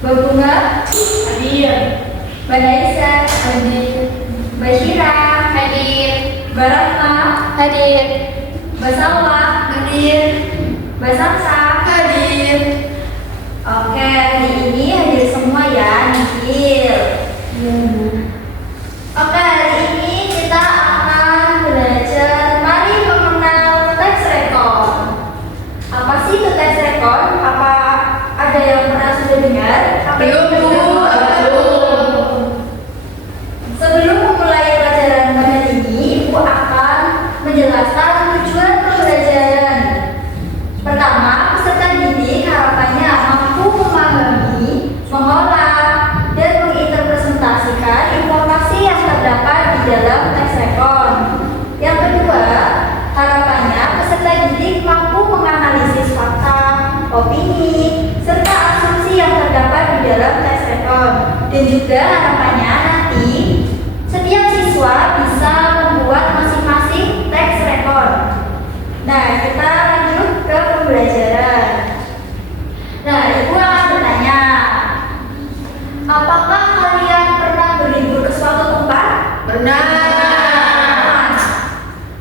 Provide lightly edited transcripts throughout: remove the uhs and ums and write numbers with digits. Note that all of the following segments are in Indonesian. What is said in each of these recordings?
Bunga, Hadir. Mbak Naisa, hadir. Mbak Syira, hadir. Mbak Ratna, hadir. Mbak Salwa, hadir. Mbak Saksa, hadir. Oke, hari ini hadir semua ya, Nihil. Oke, hari ini kita akan belajar mari mengenal teks rekon. Apa sih itu teks rekon? Apa ada yang pernah sudah dengar? Belum, Bu. Sebelum memulai pelajaran pada ini, Ibu akan menjelaskan tujuan pembelajaran. Pertama, peserta didik harapannya mampu memahami, mengolah, dan menginterpretasikan informasi yang terdapat di dalam teks rekon. Yang kedua, harapannya peserta didik mampu menganalisis fakta, opini, serta asumsi yang terdapat di dalam teks rekon. Dan juga harapannya nanti setiap siswa bisa membuat masing-masing teks rekon. Nah, kita lanjut ke pembelajaran. Nah, Ibu akan bertanya, apakah kalian pernah berlibur ke suatu tempat? Pernah.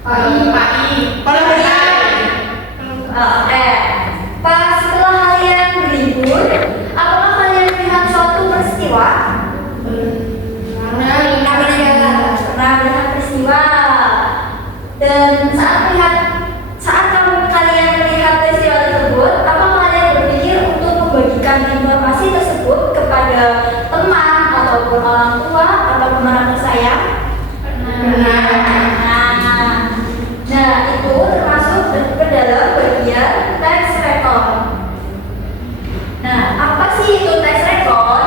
Pagi. Kalau Pas setelah kalian berlibur, apakah kalian melihat suatu peristiwa? Pernah melihat peristiwa. Dan saat kalian melihat peristiwa tersebut, apa kalian berpikir untuk membagikan informasi tersebut kepada teman ataupun orang tua ataupun orang tersayang? Nah, itu termasuk ke dalam bagian teks rekon. Nah, apa sih itu teks rekon?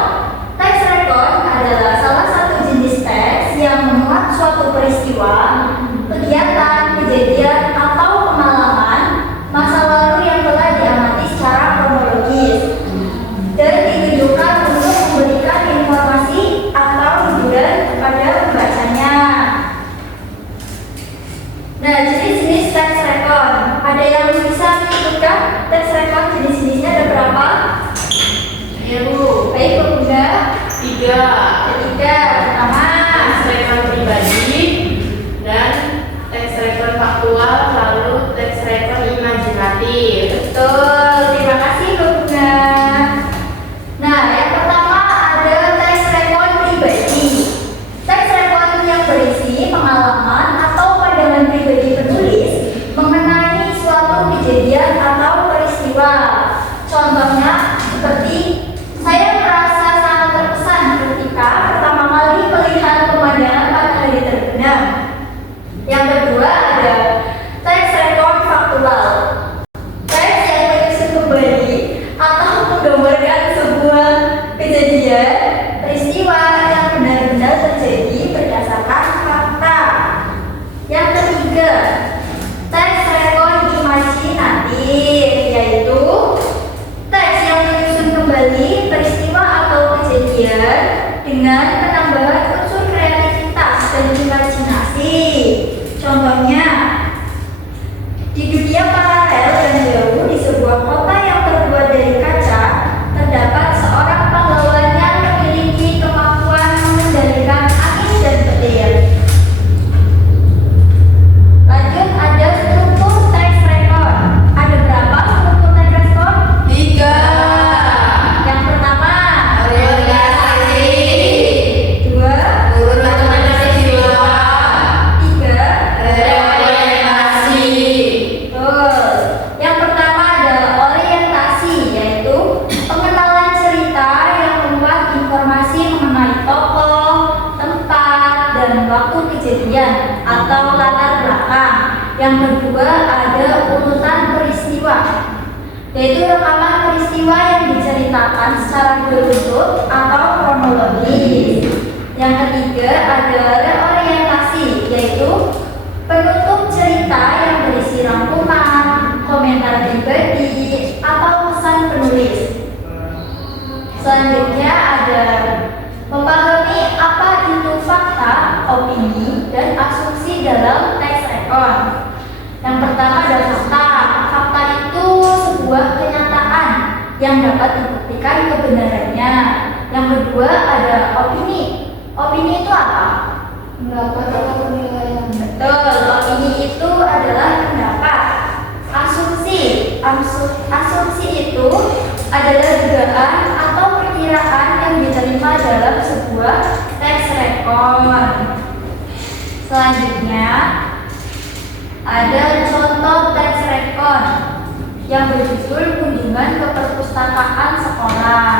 Teks rekon adalah salah satu jenis teks yang memuat suatu peristiwa, kegiatan, kejadian, atau pengalaman masa lalu yang telah diamati secara kronologis dan ditujukan untuk memberikan informasi atau hiburan kepada pembacanya. Nah, jenis-jenis teks rekon, ada yang bisa menyebutkan teks rekon jenis-jenisnya ada berapa? Ya, Bu. Baik, Bu Bunda. 3. Ketiga, pertama. Teks rekon pribadi dan teks rekon faktual, lalu teks rekon imajinatif. Betul, terima kasih Bu Bunda. Nah, yang pertama ada teks rekon pribadi. Teks rekon yang berisi pengalaman atau pandangan pribadi penulis mengenai suatu kejadian atau peristiwa. Contohnya seperti saya merasa sangat terkesan ketika pertama kali melihat pemandangan matahari terbenam. Yang kedua ada teks rekon faktual. Teks yang menyusun kembali atau menggambarkan sebuah kejadian, peristiwa yang benar-benar terjadi berdasarkan fakta. Yang ketiga, teks rekon imajinatif, yaitu teks yang menyusun kembali peristiwa atau kejadian dengan penambahan unsur kreativitas dan imajinasi. Contohnya, di dunia paralel dan jauh di sebuah kota yang terbuat dari kaca, terdapat seorang pahlawan yang memiliki kemampuan mengendalikan angin dan petir. Lanjut, ada struktur teks rekon. Ada berapa struktur teks rekon? 3. Yang pertama, Organisasi. 2, Urutan peristiwa. 3. Reorientasi. Betul. Yang pertama adalah orientasi, yaitu pengenalan cerita yang memuat informasi mengenai tokoh, tempat, dan waktu kejadian atau latar belakang. Yang kedua ada urutan peristiwa, yaitu rekaman peristiwa yang diceritakan secara beruntut atau kronologis. Yang ketiga ada reorientasi, yaitu penutup cerita yang berisi rangkuman, komentar pribadi, atau pesan penulis. Selanjutnya ada memahami apa itu fakta, opini, dan asumsi dalam teks rekon. Yang pertama ada fakta. Fakta itu sebuah kenyataan yang dapat dibuktikan kebenarannya. Yang kedua ada opini. Opini itu apa? Pendapat atau penilaian. Betul, opini itu adalah pendapat. Asumsi. Asumsi itu adalah dugaan atau perkiraan yang diterima dalam sebuah teks rekon. Selanjutnya ada contoh teks rekon yang berjudul kunjungan ke perpustakaan sekolah.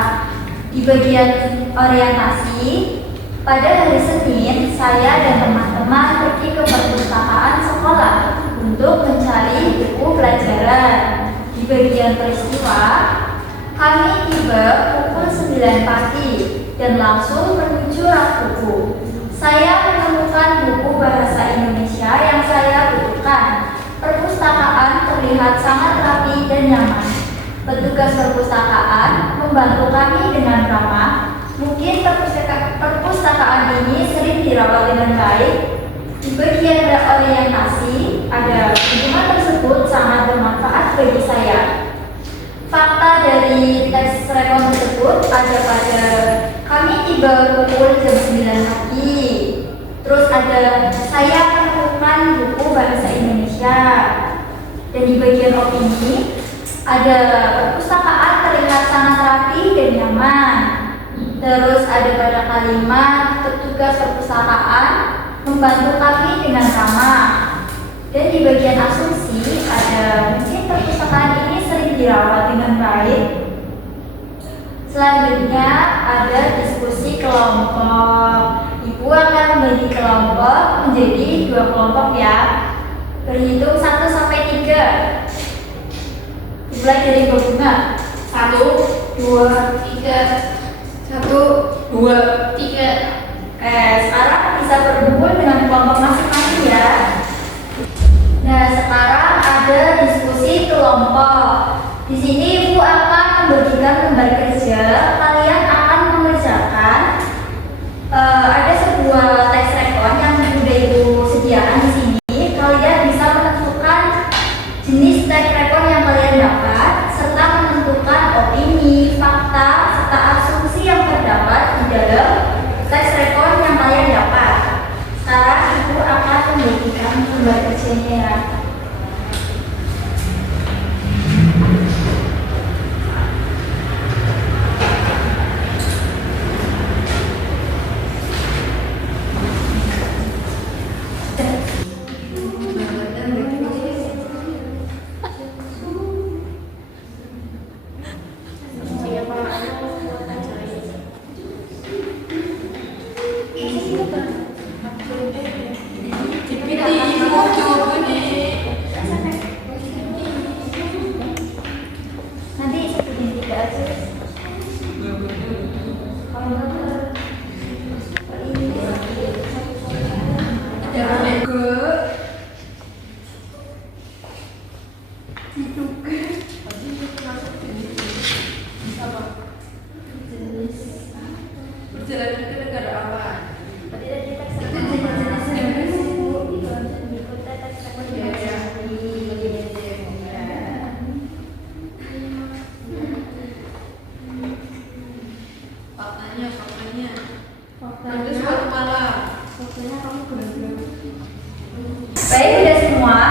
Di bagian orientasi, pada hari Senin saya dan teman-teman pergi ke perpustakaan sekolah untuk mencari buku pelajaran. Di bagian peristiwa, kami tiba pukul 9 pagi dan langsung menuju rak buku. Saya menemukan buku bahasa Indonesia yang saya butuhkan. Perpustakaan terlihat sangat rapi dan nyaman. Petugas perpustakaan membantu kami dengan ramah. Mungkin perpustakaan ini sering dirawat dengan baik. Di bagian orientasi, ada kunjungan tersebut sangat bermanfaat bagi saya. Fakta dari teks rekon tersebut ada pada kami tiba pukul jam 9 pagi. Terus ada saya menemukan buku bahasa Indonesia. Dan di bagian opini ada perpustakaan terlihat sangat rapi dan nyaman. Terus ada pada kalimat petugas perpustakaan membantu kami dengan ramah. Dan di bagian asumsi ada mungkin perpustakaan ini sering dirawat dengan baik. Selanjutnya ada diskusi kelompok. Ibu akan membagi kelompok menjadi 2 kelompok ya. Berhitung 1 sampai 3. Mulai dari bunga. 1, 2, 3. 1, 2, 3. Sekarang bisa berkumpul dengan kelompok masing-masing ya. Nah, sekarang ada diskusi kelompok. Di sini Ibu akan membagikan lembar kerja. Kalian akan mengerjakan ada sebuah teks rekon yang sudah Ibu sediakan di sini. Kalian bisa menentukan jenis teks rekon yang kalian dapat serta menentukan opini, fakta, serta asumsi yang terdapat di dalam teks rekon yang kalian dapat. Sekarang Ibu akan membagikan lembar kerjanya ya. Nanti seperti tidak aja. Perjalanan ke negara apa? Faktanya. Terus baru malam. Baik, udah semua?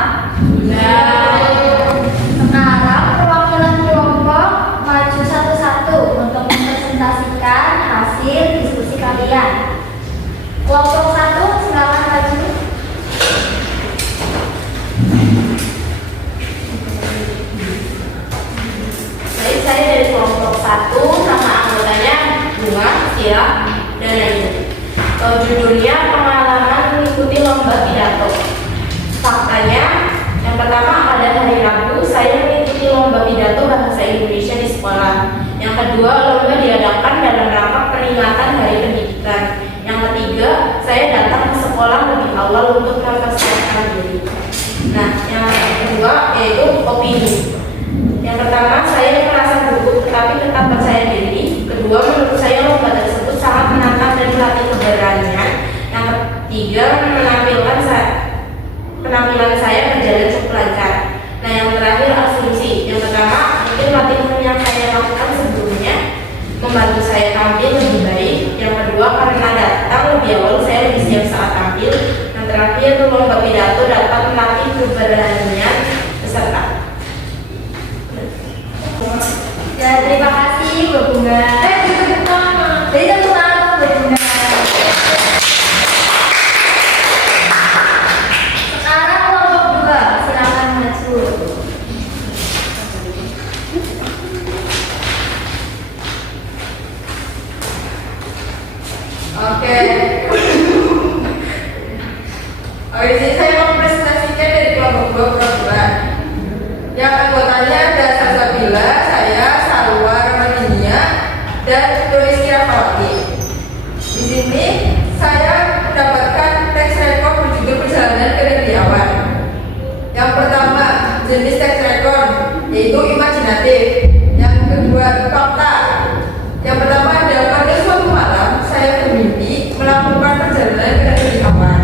Sekarang perwakilan kelompok maju satu-satu untuk mempresentasikan hasil diskusi kalian. Kelompok 1 silakan maju. Baik, saya dari kelompok 1, nama anggotanya Bunga, Sila, dan lainnya. Judulnya pengalaman mengikuti lomba pidato. Faktanya, yang pertama pada hari Rabu saya mengikuti lomba pidato bahasa Indonesia di sekolah. Yang kedua, lomba diadakan dalam rangka peringatan Hari Pendidikan. Yang ketiga, saya datang ke sekolah lebih awal untuk mempersiapkan diri. Nah, yang kedua yaitu opini. Yang pertama, saya merasa gugup tetapi tetap percaya diri. Kedua, menurut saya lomba tersebut sangat menantang dan melatih keberanian. Yang ketiga, penampilan saya berjalan cukup lancar. Nah, yang terakhir asumsi. Yang pertama, mungkin latihan yang saya lakukan sebelumnya membantu saya tampil lebih baik. Yang kedua, karena datang lebih awal, saya lebih siap saat tampil. Yang terakhir, lomba pidato dapat melatih keberanian peserta. Ya, terima kasih Bu Bunga. Jadi tepuk tangan Bu Bunga. Sekarang kelompok 2, silakan maju. Oke. Di sini saya mau presentasikan dari kelompok 2 perempuan. Yang anggotanya ada Salsabila, saya, Salwa, Ramadinia, dan Turis Kirawati. Di sini saya mendapatkan teks rekor berjudul Perjalanan ke Negeri Awan. Yang pertama, jenis teks rekor yaitu imajinatif. Yang kedua, fakta. Yang pertama ada pada suatu malam saya bermimpi melakukan perjalanan ke negeri awan.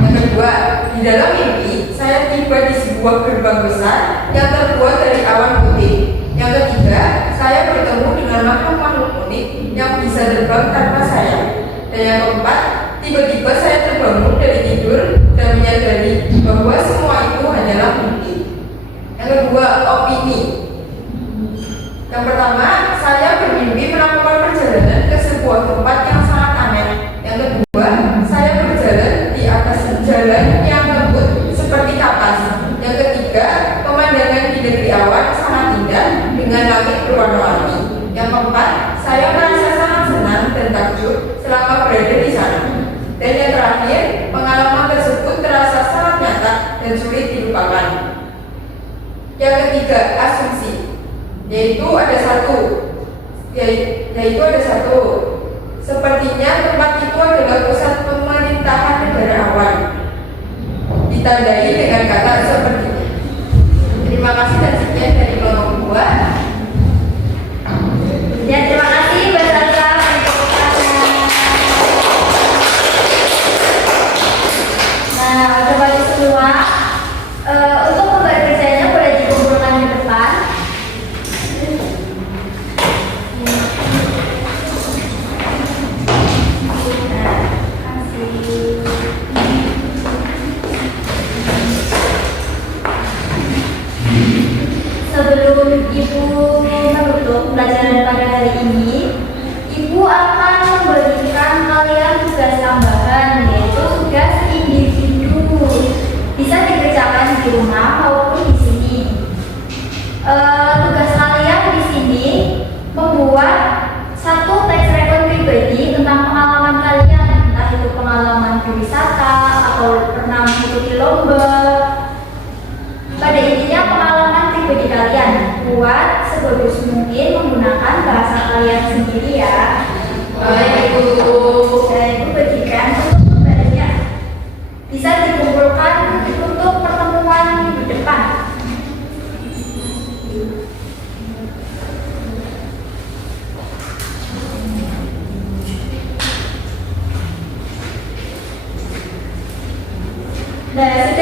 Yang kedua, di dalam mimpi saya tiba di sebuah gerbang besar yang terbuat dari awan putih. Yang ketiga, saya bertemu dengan makhluk-makhluk unik yang bisa terbang tanpa sayap. Dan yang keempat, tiba-tiba saya terbangun dari tidur dan menyadari bahwa semua itu hanyalah mimpi. Yang kedua, opini. Yang pertama, saya bermimpi melakukan perjalanan ke sebuah tempat yang sangat aneh. Yang kedua, saya berjalan di atas jalan yang lembut seperti kapas. Yang ketiga, pemandangan di negeri awan sangat indah dengan langit berwarna-warni. Yang keempat, saya merasa sangat senang dan takjub selama berada di sana. Dan yang terakhir, pengalaman tersebut terasa sangat nyata dan sulit dilupakan. Yang ketiga, asumsi. Yaitu ada satu. Sepertinya tempat itu adalah pusat pemerintahan negara awan. Ditandai dengan kata seperti ini. Terima kasih dan sekian dari kelompok 2. Ya, terima kasih Mbak Salsa untuk pertanyaannya. Nah, coba semua untuk lembar kerjanya boleh dikumpulkan di depan. Sebelum Ibu menutup pelajaran pada hari ini, Ibu akan memberikan kalian tugas tambahan, yaitu tugas individu. Bisa dikerjakan di rumah maupun di sini. Tugas kalian di sini membuat satu teks rekor pribadi tentang pengalaman kalian, entah itu pengalaman berwisata atau pernah mengikuti lomba. Pada intinya pengalaman pribadi kalian, buat sebagus mungkin menggunakan bahasa kalian sendiri ya. Baik, Ibu. Dan Ibu berikan untuk lembarnya. Bisa dikumpulkan untuk pertemuan minggu depan. Nah, sudah